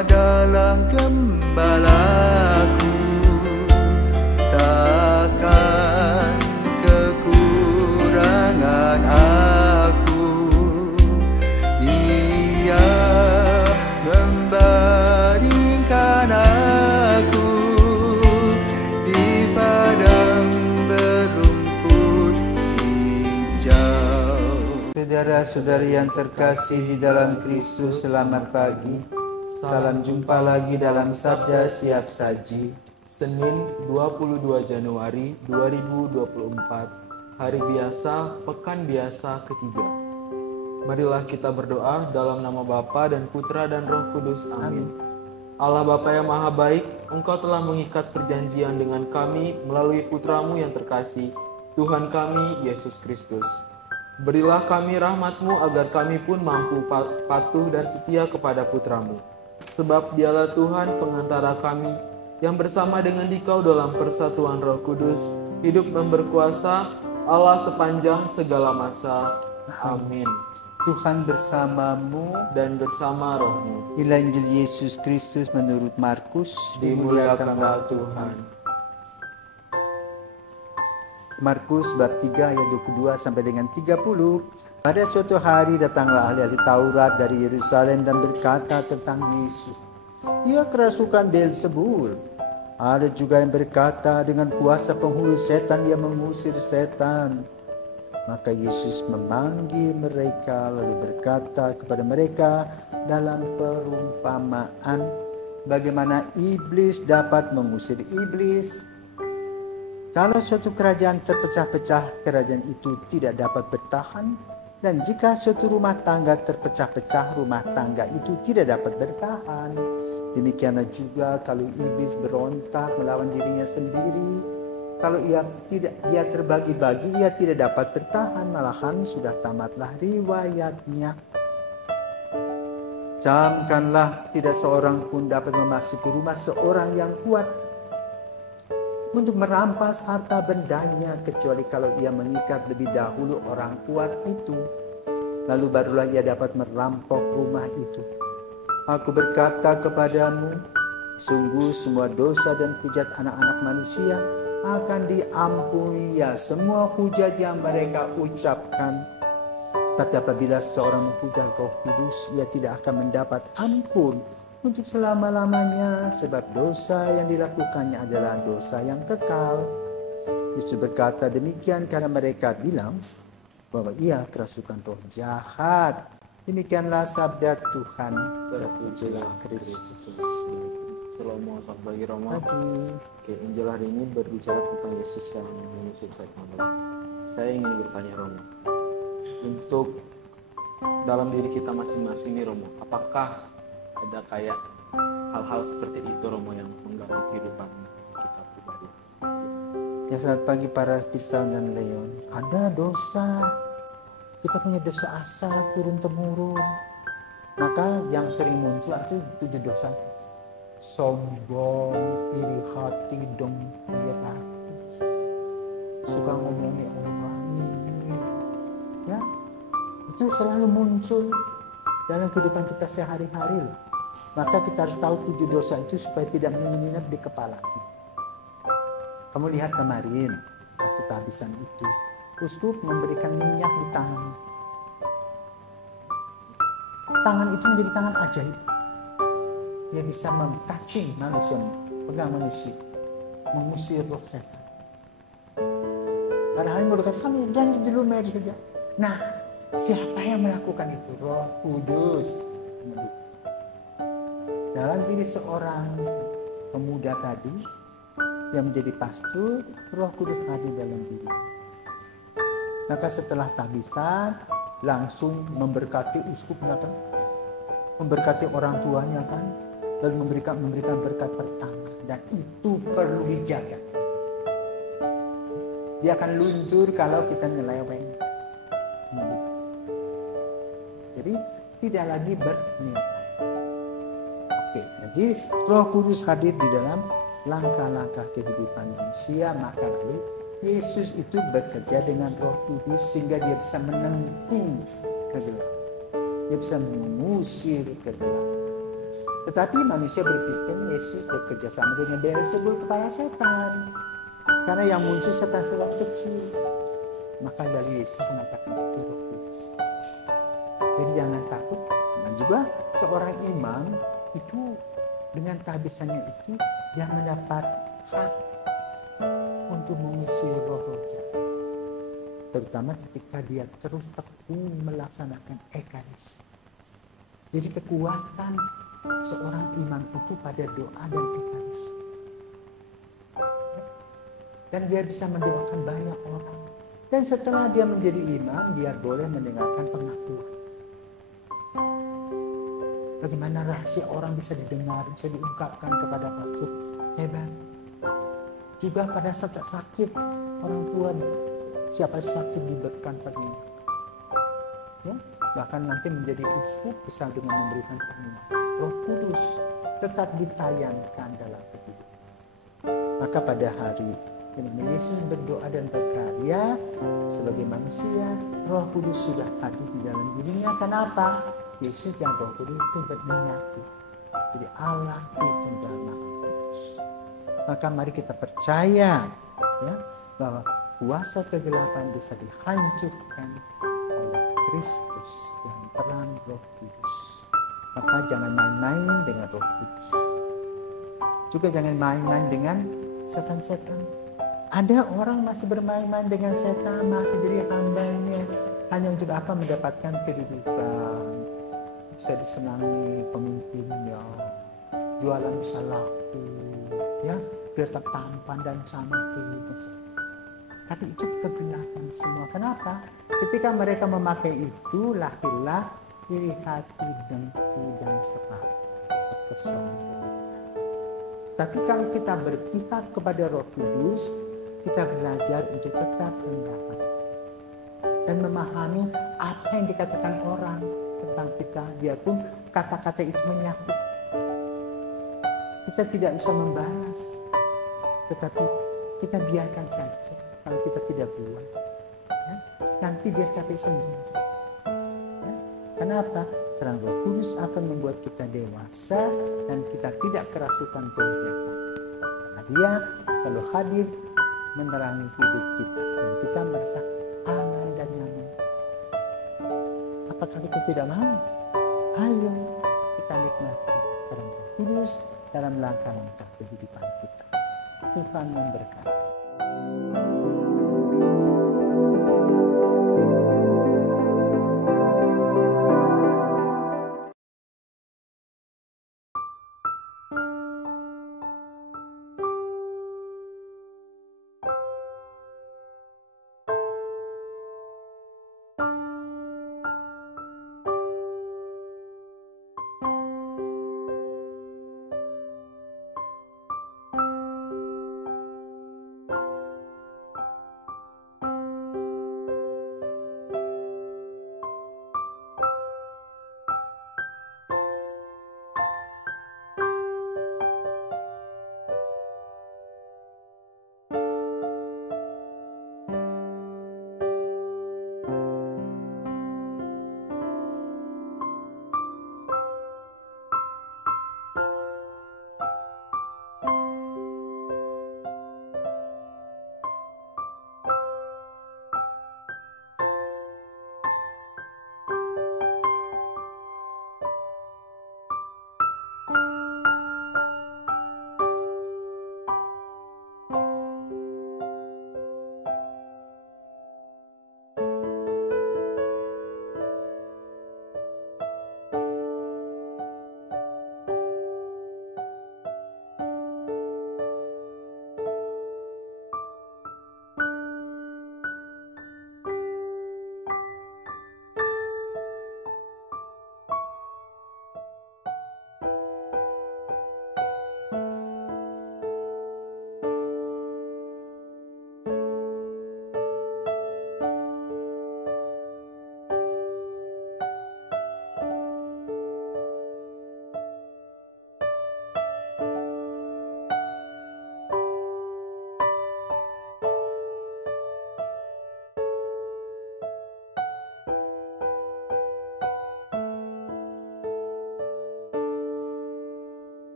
adalah gembalaku, takkan kekurangan aku. Ia membaringkan aku di padang berumput hijau. Saudara-saudari yang terkasih di dalam Kristus, selamat pagi. Salam jumpa lagi dalam Sabda Siap Saji. Senin 22 Januari 2024, hari biasa, pekan biasa ketiga. Marilah kita berdoa dalam nama Bapa dan Putra dan Roh Kudus. Amin. Allah Bapa yang Maha Baik, Engkau telah mengikat perjanjian dengan kami melalui Putramu yang terkasih, Tuhan kami, Yesus Kristus. Berilah kami rahmat-Mu agar kami pun mampu patuh dan setia kepada Putramu. Sebab Dialah Tuhan pengantara kami, yang bersama dengan Dikau dalam persatuan Roh Kudus, hidup dan berkuasa, Allah sepanjang segala masa. Amin. Tuhan bersamamu Dan bersama rohmu. Inilah Injil Yesus Kristus menurut Markus. Dimuliakanlah Tuhan. Markus bab 3 ayat 22 sampai dengan 30. Pada suatu hari datanglah ahli-ahli Taurat dari Yerusalem dan berkata tentang Yesus, "Ia kerasukan Beelzebul." Ada juga yang berkata, dengan kuasa penghulu setan ia mengusir setan. Maka Yesus memanggil mereka lalu berkata kepada mereka dalam perumpamaan, bagaimana iblis dapat mengusir iblis. Kalau suatu kerajaan terpecah-pecah, kerajaan itu tidak dapat bertahan. Dan jika suatu rumah tangga terpecah-pecah, rumah tangga itu tidak dapat bertahan. Demikianlah juga kalau iblis berontak melawan dirinya sendiri. Kalau ia terbagi-bagi, ia tidak dapat bertahan, malahan sudah tamatlah riwayatnya. Camkanlah, tidak seorang pun dapat memasuki rumah seorang yang kuat untuk merampas harta bendanya, kecuali kalau ia mengikat lebih dahulu orang kuat itu. Lalu barulah ia dapat merampok rumah itu. Aku berkata kepadamu, sungguh semua dosa dan hujat anak-anak manusia akan diampuni, ya semua hujat yang mereka ucapkan. Tapi apabila seorang menghujat Roh Kudus, ia tidak akan mendapat ampun untuk selama-lamanya, sebab dosa yang dilakukannya adalah dosa yang kekal. Yesus berkata demikian karena mereka bilang bahwa ia kerasukan roh jahat. Demikianlah sabda Tuhan. Terpujilah Kristus. Shalom bagi Roma. Oke, Injil hari ini berbicara tentang Yesus yang mengusir setan. Saya ingin bertanya Roma, untuk dalam diri kita masing-masing nih Roma, apakah ada kayak hal-hal seperti itu Romo yang mengganggu kehidupan kita pribadi? Ya, selamat pagi para Pisau dan Leon. Ada dosa, kita punya dosa asal turun-temurun. Maka yang sering muncul itu 7 dosa. Sombong, iri hati, dengki, rakus, suka ngomongin orang ini, ya itu selalu muncul dalam kehidupan kita sehari-hari loh. Maka kita harus tahu 7 dosa itu supaya tidak menginap di kepala kita. Kamu lihat kemarin waktu kehabisan itu, uskup memberikan minyak di tangannya. Tangan itu menjadi tangan ajaib. Dia bisa memtouching manusia, pegang manusia, mengusir roh setan. Padahal mau dikatakan jangan dulu mari saja. Nah, siapa yang melakukan itu? Roh Kudus. Dalam diri seorang pemuda tadi yang menjadi pastor, Roh Kudus hadir dalam diri. Maka setelah tahbisan langsung memberkati uskup, kan? Memberkati orang tuanya kan, dan memberikan berkat pertama, dan itu perlu dijaga. Dia akan luntur kalau kita nyeleweng. Jadi tidak lagi bernilai. Oke, jadi Roh Kudus hadir di dalam langkah-langkah kehidupan manusia. Maka lalu Yesus itu bekerja dengan Roh Kudus sehingga dia bisa menemping kegelapan. Dia bisa mengusir kegelapan. Tetapi manusia berpikir Yesus bekerja sama dengan Beelzebul, kepala setan. Karena yang muncul setan-setan kecil. Maka dari Yesus mengatakan itu Roh Kudus. Jadi jangan takut. Dan juga seorang imam itu dengan kehabisannya itu dia mendapat hak untuk mengusir roh-roh jahat. Terutama ketika dia terus tekun melaksanakan ekaristi. Jadi kekuatan seorang imam itu pada doa dan ekaristi. Dan dia bisa mendoakan banyak orang. Dan setelah dia menjadi imam, dia boleh mendengarkan pengakuan. Bagaimana rahasia orang bisa didengar, bisa diungkapkan kepada pastor. Hebat. Juga pada saat sakit, orang tua siapa sakit diberikan perlindungan. Ya, bahkan nanti menjadi uskup bisa dengan memberikan perlindungan. Roh Kudus tetap ditayangkan dalam kehidupan. Maka pada hari di mana Yesus berdoa dan berkarya sebagai manusia, Roh Kudus sudah hadir di dalam dirinya. Kenapa? Yesus dan Roh Kudus itu menyatu. Jadi Allah itu Tunggal Maha Kudus. Maka mari kita percaya ya bahwa kuasa kegelapan bisa dihancurkan oleh Kristus yang terang Roh Kudus. Maka jangan main-main dengan Roh Kudus. Juga jangan main-main dengan setan-setan. Ada orang masih bermain-main dengan setan, masih jadi hambanya. Hanya untuk apa? Mendapatkan kehidupan. Bisa disenangi pemimpinnya. Jualan bisa laku. Ya, kelihatan tampan dan cantik. Tapi itu kegelapan semua. Kenapa? Ketika mereka memakai itu, lahirlah iri hati, dengki, dan kesombongan. Tapi kalau kita berpihak kepada Roh Kudus, kita belajar untuk tetap rendah hati dan memahami apa yang dikatakan orang tentang kita, biarpun kata-kata itu menyakit. Kita tidak bisa membalas, tetapi kita biarkan saja. Kalau kita tidak buat, ya, nanti dia capek sendiri. Ya. Kenapa? Terang Roh Kudus akan membuat kita dewasa dan kita tidak kerasukan roh jahat. Karena dia selalu hadir menerangi hidup kita dan kita merasa aman dan nyaman. Apakah kita tidak mau? Ayo kita nikmati terang Roh Kudus dalam langkah-langkah kehidupan kita. Tuhan memberkati.